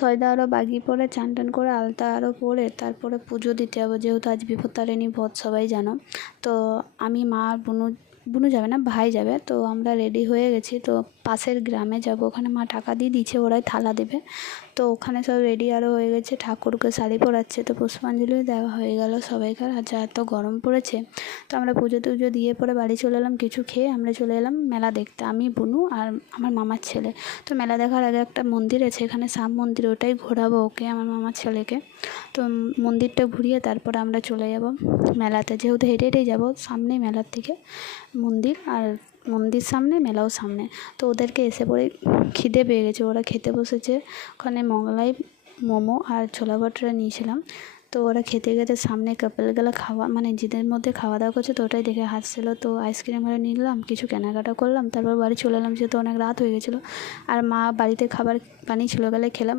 সয়দা আরও বাগি পরে চান টান করে আলতা আরও পরে তারপরে পুজো দিতে যাবো, যেহেতু আজ বিপত্তারিণী বধ সবাই জানো। তো আমি, মা আর বুনু যাবে না, ভাই যাবে। তো আমরা রেডি হয়ে গেছি, তো পাশের গ্রামে যাব, ওখানে মা টাকা দিয়ে দিয়েছে, ওরাই থালা দেবে। তো ওখানে সব রেডি আরও হয়ে গেছে, ঠাকুরকে শাড়ি পরাচ্ছে, তো পুষ্পাঞ্জলিও দেওয়া হয়ে গেল সবাইকার। আর যা এত গরম পড়েছে, তো আমরা পুজো টুজো দিয়ে পরে বাড়ি চলে এলাম। কিছু খেয়ে আমরা চলে এলাম মেলা দেখতে, আমি, বুনু আর আমার মামার ছেলে। তো মেলা দেখার আগে একটা মন্দির আছে এখানে, শ্যাম মন্দির, ওটাই ঘোরাবো ওকে, আমার মামার ছেলেকে। তো মন্দিরটা ঘুরিয়ে তারপরে আমরা চলে যাব মেলাতে, যেহেতু হেঁটে হেঁটেই যাবো, সামনেই মেলার থেকে মন্দির, আর মন্দির সামনে, মেলাও সামনে। তো ওদেরকে এসে পরে খিদে পেয়ে গেছে, ওরা খেতে বসেছে। ওখানে মোগলাই, মোমো আর ছোলা ভাটুরা নিয়েছিলাম। তো ওরা খেতে খেতে সামনে কাপেলগুলো খাওয়া, মানে নিজেদের মধ্যে খাওয়া দাওয়া করছে, তো ওটাই দেখে হাসছিলো। তো আইসক্রিম ওরা নিলাম, কিছু কেনাকাটা করলাম, তারপর বাড়ি চলে এলাম, যেহেতু অনেক রাত হয়ে গেছিলো। আর মা বাড়িতে খাবার বানিয়েছিল, গেলে খেলাম।